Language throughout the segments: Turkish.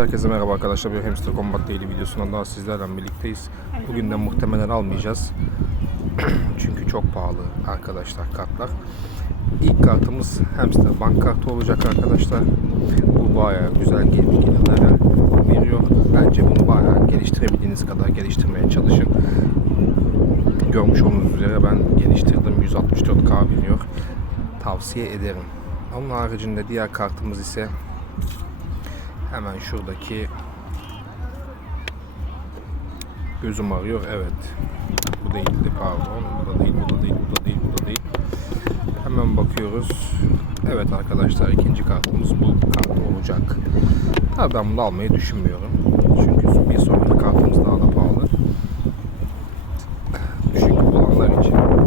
Herkese merhaba arkadaşlar. Bir Hamster Combat Daily videosundan daha sizlerle birlikteyiz. Bugün de muhtemelen almayacağız. Çünkü çok pahalı arkadaşlar kartlar. İlk kartımız Hamster Bank kartı olacak arkadaşlar. Bu bayağı güzel gelirler veriyor. Bence bunu bayağı geliştirebildiğiniz kadar geliştirmeye çalışın. Görmüş olduğunuz üzere ben geliştirdim. 164K veriyor. Tavsiye ederim. Onun haricinde diğer kartımız ise Hemen şuradaki gözüm arıyor. Evet. Bu değildi pardon. Bu da değil, bu da değil, bu da değil, bu da değil. Hemen bakıyoruz. Evet arkadaşlar ikinci kartımız bu kart olacak. Tabii ben bunu almayı düşünmüyorum. Çünkü bir sonraki kartımız daha da pahalı. Düşük olanlar için.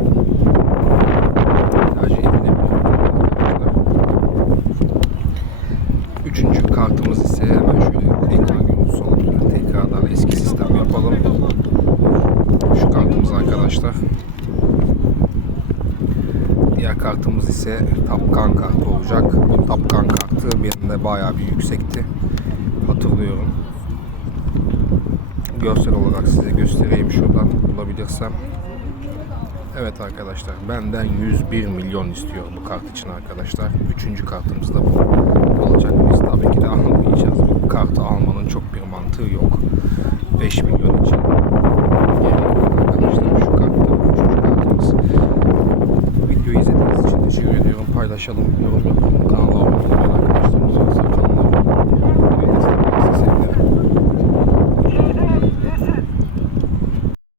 Üçüncü kartımız ise hemen şöyle tekrar görüntüsü alalım. Tekrardan eski sistem yapalım. Şu kartımız arkadaşlar. Diğer kartımız ise Tapkan kartı olacak. Bu Tapkan kartı benim de bayağı bir yüksekti. Hatırlıyorum. Görsel olarak size göstereyim şuradan bulabilirsem. Evet arkadaşlar benden 101 milyon istiyor bu kart için arkadaşlar. Üçüncü kartımız da bu olacak. Biz tabii ki de almayacağız. Bu kartı almanın çok bir mantığı yok. 5 milyon için. Arkadaşlar şu kartta. Üçüncü kartımız. Videoyu izlediğiniz için teşekkür ediyorum. Paylaşalım, yorum yapın.